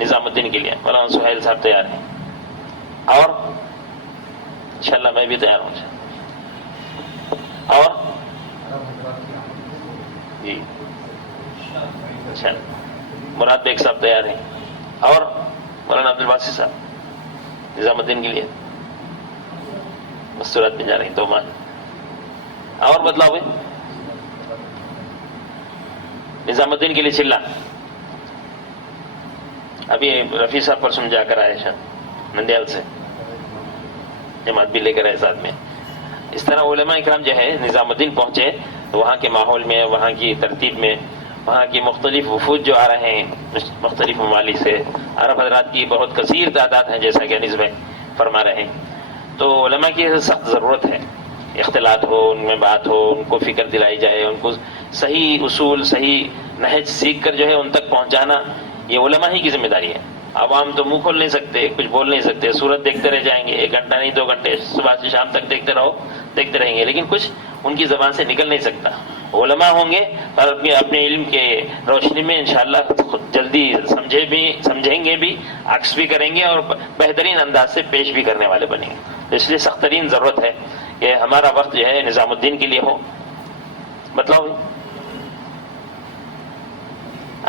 نظام الدین کے لیے. مولانا سہیل صاحب تیار ہیں, اور انشاءاللہ میں بھی تیار ہوں. اور جی اچھا مراد بیگ صاحب تیار ہیں, اور مولانا عبد الباسط صاحب نظام الدین کے لیے مستورات میں جا رہے ہیں. تو مان اور بدلاؤ ہوئے نظام الدین کے لیے چلہ. ابھی رفیع صاحب پر سمجھا کر آئے شاید نندیال سے, جماعت بھی لے کر آئے ساتھ میں. اس طرح علماء اکرام جو ہے نظام الدین پہنچے, وہاں کے ماحول میں, وہاں کی ترتیب میں, وہاں کی مختلف وفود جو آ رہے ہیں مختلف ممالک سے, عرب حضرات کی بہت کثیر تعداد ہے جیسا کہ انیس بھائی فرما رہے ہیں. تو علماء کی سخت ضرورت ہے, اختلاط ہو, ان میں بات ہو, ان کو فکر دلائی جائے, ان کو صحیح اصول, صحیح نہج سیکھ کر جو ہے ان تک پہنچانا یہ علماء ہی کی ذمہ داری ہے. عوام تو منہ کھول نہیں سکتے, کچھ بول نہیں سکتے, صورت دیکھتے رہ جائیں گے, 1 گھنٹہ نہیں 2 گھنٹے, صبح سے شام تک دیکھتے رہیں گے, لیکن کچھ ان کی زبان سے نکل نہیں سکتا. علماء ہوں گے اور اپنے علم کے روشنی میں انشاءاللہ خود جلدی سمجھیں گے بھی, عکس بھی کریں گے, اور بہترین انداز سے پیش بھی کرنے والے بنیں گے. اس لیے سخت ترین ضرورت ہے کہ ہمارا وقت جو ہے نظام الدین کے لیے ہو. بتلاؤ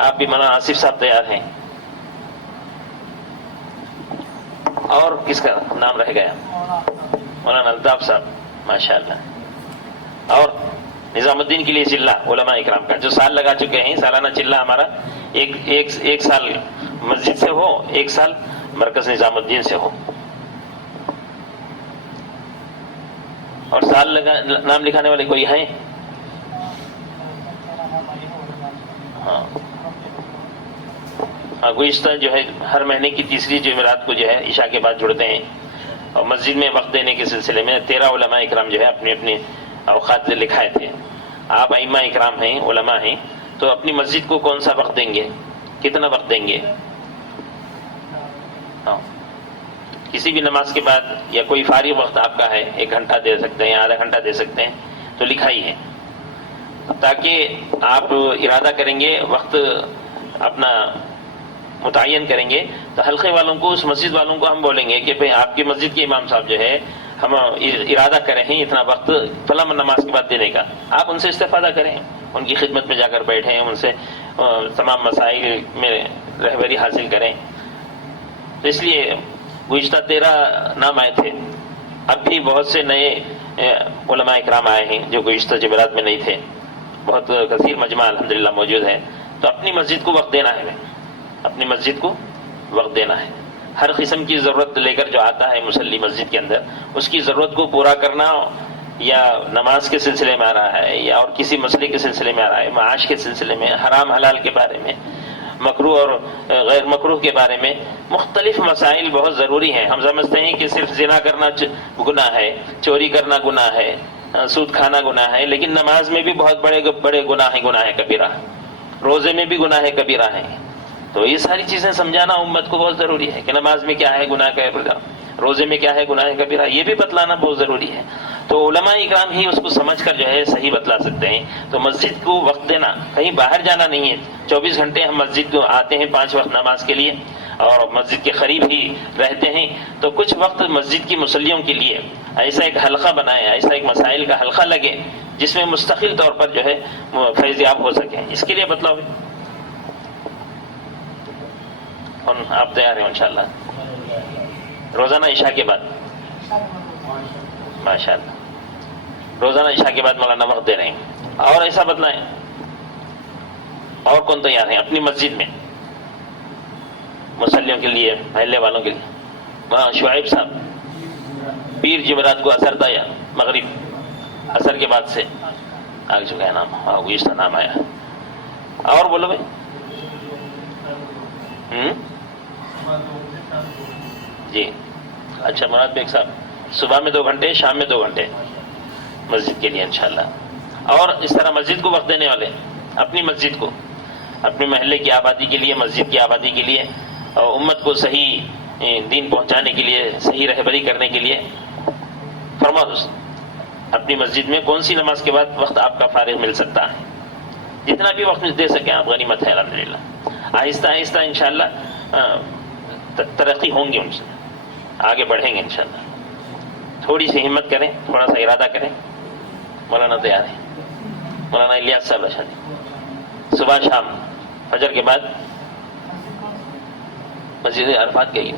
آپ بھی. مولانا آصف صاحب تیار ہیں, اور کس کا نام رہ گیا؟ مولانا الطاف صاحب ماشاءاللہ. اور نظام الدین کے لیے چلہ علماء اکرام کا جو سال لگا چکے ہیں, سالانہ چلہ ہمارا ایک سال مسجد سے ہو, 1 سال مرکز نظام الدین سے ہو. اور سال نام لکھانے والے کوئی ہیں؟ ہاں گزشتہ جو ہے ہر مہینے کی تیسری جمعرات کو جو ہے عشاء کے بعد جڑتے ہیں اور مسجد میں وقت دینے کے سلسلے میں 13 علماء اکرام جو ہے اپنے اپنے اوقات لکھائے تھے. آپ ائمہ اکرام ہیں، علماء ہیں، تو اپنی مسجد کو کون سا وقت دیں گے، کتنا وقت دیں گے؟ ہاں کسی بھی نماز کے بعد یا کوئی فارغ وقت آپ کا ہے، 1 گھنٹہ دے سکتے ہیں، آدھا گھنٹہ دے سکتے ہیں، تو لکھائی ہے تاکہ آپ ارادہ کریں گے، وقت اپنا متعین کریں گے تو حلقے والوں کو، اس مسجد والوں کو ہم بولیں گے کہ بھئی آپ کی مسجد کے امام صاحب جو ہے ہم ارادہ کریں ہیں اتنا وقت فلاں نماز کے بعد دینے کا، آپ ان سے استفادہ کریں، ان کی خدمت میں جا کر بیٹھیں، ان سے تمام مسائل میں رہبری حاصل کریں. تو اس لیے گزشتہ 13 نام آئے تھے، اب بھی بہت سے نئے علماء اکرام آئے ہیں جو گزشتہ جمعرات میں نہیں تھے، بہت کثیر مجمع الحمدللہ موجود ہے. تو اپنی مسجد کو وقت دینا ہے، اپنی مسجد کو وقت دینا ہے. ہر قسم کی ضرورت لے کر جو آتا ہے مصلی مسجد کے اندر، اس کی ضرورت کو پورا کرنا، یا نماز کے سلسلے میں آ رہا ہے یا اور کسی مسئلے کے سلسلے میں آ رہا ہے، معاش کے سلسلے میں، حرام حلال کے بارے میں، مکروہ اور غیر مکروہ کے بارے میں، مختلف مسائل بہت ضروری ہیں. ہم سمجھتے ہیں کہ صرف زنا کرنا گناہ ہے، چوری کرنا گناہ ہے، سود کھانا گناہ ہے، لیکن نماز میں بھی بہت بڑے بڑے گناہ کبیرہ، روزے میں بھی گناہ کبیرہ ہیں. تو یہ ساری چیزیں سمجھانا امت کو بہت ضروری ہے کہ نماز میں کیا ہے گناہ کبیرہ، روزے میں کیا ہے گناہ کبیرہ، یہ بھی بتلانا بہت ضروری ہے. تو علماء اکرام ہی اس کو سمجھ کر جو ہے صحیح بتلا سکتے ہیں. تو مسجد کو وقت دینا، کہیں باہر جانا نہیں ہے. 24 گھنٹے ہم مسجد کو آتے ہیں 5 وقت نماز کے لیے اور مسجد کے قریب ہی رہتے ہیں، تو کچھ وقت مسجد کی مصلیوں کے لیے ایسا ایک حلقہ بنائے، ایسا ایک مسائل کا حلقہ لگے جس میں مستقل طور پر جو ہے فیضیاب ہو سکیں. اس کے لیے بتلاؤ. اور آپ تیار ہیں انشاءاللہ روزانہ عشاء کے بعد؟ ماشاءاللہ روزانہ عشاء کے بعد مولانا وقت دے رہے ہیں. اور ایسا بتلائیں، اور کون تیار ہیں اپنی مسجد میں مصلیوں کے لیے، محلے والوں کے لیے؟ شعیب صاحب پیر جمعرات کو اثر تھا یا مغرب اثر کے بعد سے آ چکا ہے نام؟ ہاں گزشتہ نام آیا. اور بولو بھائی. جی اچھا مراد بیگ صاحب صبح میں 2 گھنٹے، شام میں 2 گھنٹے مسجد کے لیے انشاءاللہ. اور اس طرح مسجد کو وقت دینے والے اپنی مسجد کو، اپنے محلے کی آبادی کے لیے، مسجد کی آبادی کے لیے، اور امت کو صحیح دین پہنچانے کے لیے، صحیح رہبری کرنے کے لیے. فرماؤ دوست اپنی مسجد میں کون سی نماز کے بعد وقت آپ کا فارغ مل سکتا ہے، جتنا بھی وقت دے سکیں آپ، غنیمت ہے الحمدللہ. آہستہ آہستہ انشاءاللہ ترقی ہوں گی، ان سے آگے بڑھیں گے انشاءاللہ. تھوڑی سی ہمت کریں، تھوڑا سا ارادہ کریں. مولانا تیار ہے؟ مولانا الیاس صاحب رشادی صبح شام فجر کے بعد مسجد عرفات کے لیے.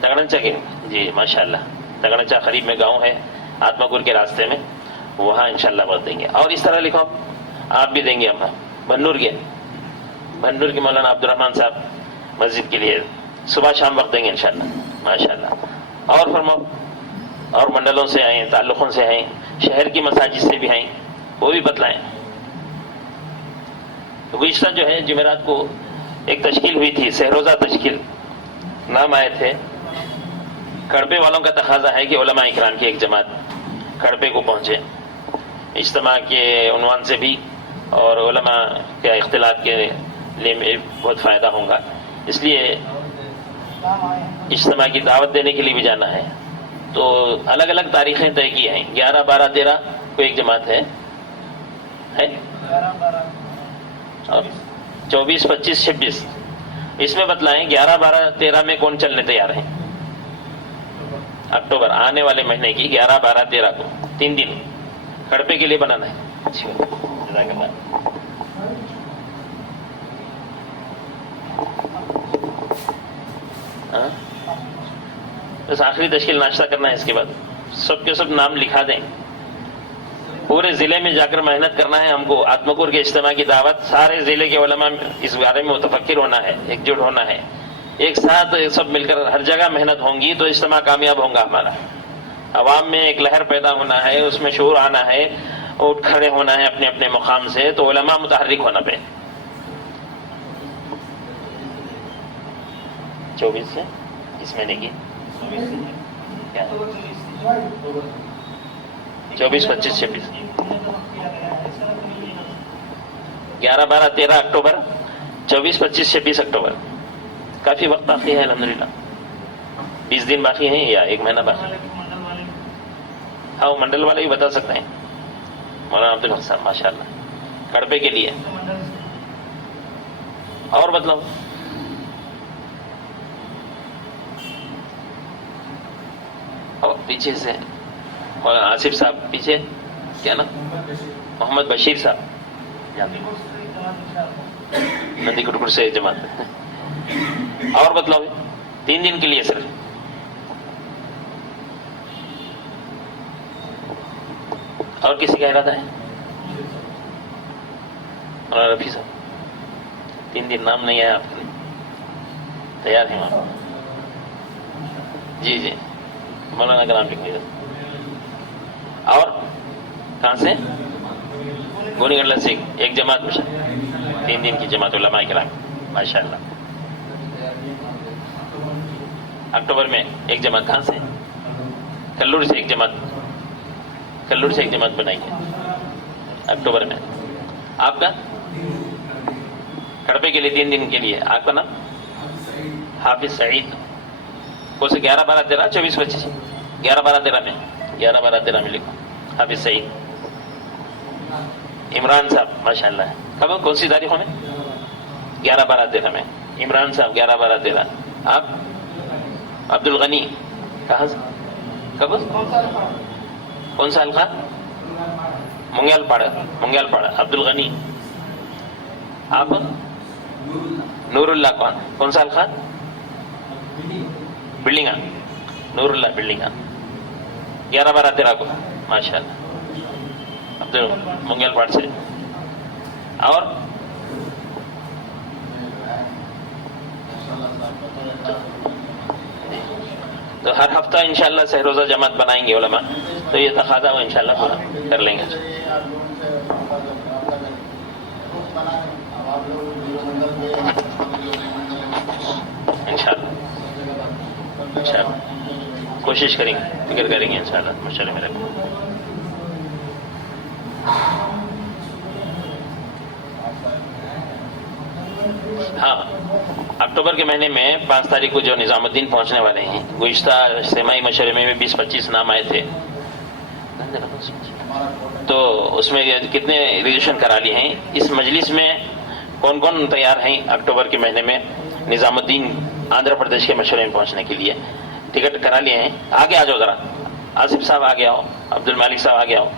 تگڑنچا کے جی ماشاءاللہ، تگڑنچا قریب میں گاؤں ہے آتماپور کے راستے میں، وہاں انشاءاللہ وقت دیں گے. اور اس طرح لکھو آپ بھی دیں گے. ہم بنور کے مولانا عبد الرحمان صاحب مسجد کے لیے صبح شام وقت دیں گے انشاءاللہ ماشاءاللہ. اور فرماؤ، اور منڈلوں سے آئیں، تعلقوں سے آئیں، شہر کی مساجد سے بھی آئیں، وہ بھی بتلائیں. گزشتہ جو ہے جمعرات کو ایک تشکیل ہوئی تھی، سہروزہ تشکیل، نام آئے تھے. کڑپے والوں کا تقاضا ہے کہ علماء اکرام کی ایک جماعت کڑپے کو پہنچے، اجتماع کے عنوان سے بھی اور علماء کے اختلاط کے لیے بہت فائدہ ہوگا. اس لیے اجتماع کی دعوت دینے کے لیے بھی جانا ہے. تو الگ الگ تاریخیں طے کی ہیں. 11، 12، 13 کو ایک جماعت ہے، اور 24، 25، 26 اس میں بتلائیں 11، 12، 13 میں کون چلنے تیار ہیں؟ اکتوبر آنے والے مہینے کی 11، 12، 13 کو 3 دن کڑپے کے لیے بنانا ہے. جزاک اللہ. بس آخری تشکیل ناشتہ کرنا ہے، اس کے بعد سب کے سب نام لکھا دیں. پورے ضلع میں جا کر محنت کرنا ہے ہم کو. آتماپور کے اجتماع کی دعوت، سارے ضلع کے علماء اس بارے میں متفکر ہونا ہے، ایک جٹ ہونا ہے. ایک ساتھ سب مل کر ہر جگہ محنت ہوں گی تو اجتماع کامیاب ہوگا ہمارا. عوام میں ایک لہر پیدا ہونا ہے, اس میں شعور آنا ہے, اٹھ کھڑے ہونا ہے اپنے اپنے مقام سے, تو علماء متحرک ہونا پہ. 24 سے اس مہینے کی 24, 25, 26, 11, 12, 13 اکتوبر, 24, 25, 26 اکتوبر. کافی وقت باقی ہے الحمدللہ. 20 دن باقی ہیں یا 1 مہینہ باقی ہے؟ ہاں وہ منڈل والے بھی بتا سکتے ہیں. مولانا عبدالحق صاحب ماشاء اللہ کڑپے کے لیے. اور بتلاؤ. اور پیچھے سے مولانا آصف صاحب پیچھے, کیا نا, محمد بشیر صاحب ندی کٹکر سے جماعت. اور بتلاؤ 3 دن کے لیے صرف. اور کسی کا ارادہ ہے؟ مولانا رفیع صاحب 3 دن نام نہیں ہے آپ کے, تیار ہیں وہاں؟ جی جی مولانا کا نام لکھ لیجیے. اور کہاں سے؟ گونی گنڈلا سے ایک جماعت میں 3 دن کی جماعت علماء کرام ماشاء اللہ. اکتوبر میں ایک جماعت کہاں سے؟ کلور سے ایک جماعت, کلور سے ایک جماعت بنائی ہے اکتوبر میں. آپ کا کڑپے کے لیے 3 دن کے لیے آپ کا نام حافظ سعید. کون سے 11, 12, 13, 24, 25, 11, 12, 13 میں 11, 12, 13 میں لکھو حافظ سعید. عمران صاحب ماشاء اللہ. کب کون سی تاریخوں میں؟ 11, 12, 13 میں. عمران صاحب 11, 12, 13. آپ عبد الغنی کہاں سے؟ کب کون سا حلقہ؟ منگیال پاڑا, منگیال پاڑا. عبد الغنی. آپ نور اللہ کون سا حلقہ؟ بلڈنگا. نور اللہ بلڈنگا 11, 12, 13 کو ماشاء اللہ. عبد منگیال پاڑ سے. اور تو ہر ہفتہ انشاءاللہ سہ روزہ جماعت بنائیں گے علماء, تو یہ تقاضا وہ انشاءاللہ پورا کر لیں گے انشاءاللہ. انشاءاللہ کوشش کریں گے, فکر کریں گے انشاءاللہ. ماشاءاللہ میرے ہاں اکتوبر کے مہینے میں 5 تاریخ کو جو نظام الدین پہنچنے والے ہیں, گزشتہ اجتماعی مشورے میں بھی 20-25 نام آئے تھے, تو اس میں کتنے ریزیشن کرا لیے ہیں. اس مجلس میں کون کون تیار ہیں اکتوبر کے مہینے میں نظام الدین آندھرا پردیش کے مشورے میں پہنچنے کے لیے؟ ٹکٹ کرا لیے ہیں. آگے آ جاؤ ذرا. آصف صاحب آگے آؤ, عبد المالک صاحب آگے آؤ.